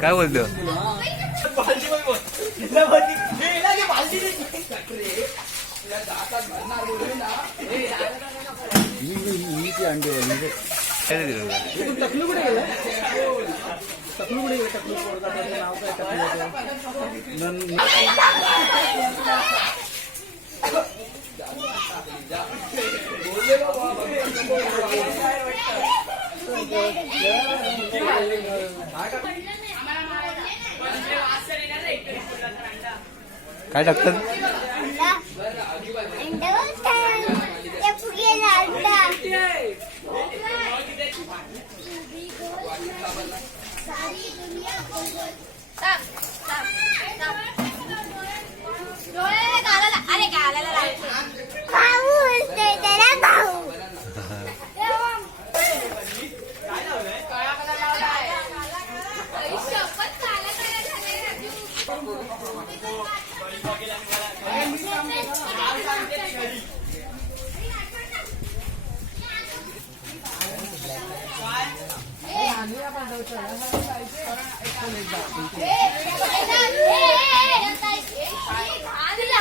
काय बोलतो टकलू कुठे गेलं टकलू कुठे गेलं टकलू नाव काय काय टाकतात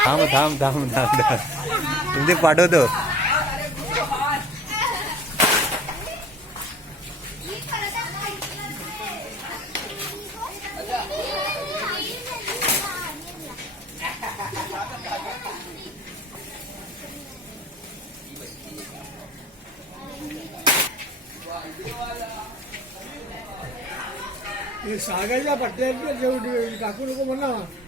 थांब थांब थांब थांब तुमचे पाठवतो सागायच्या पट्ट्या जेवढी टाकू नको म्हणा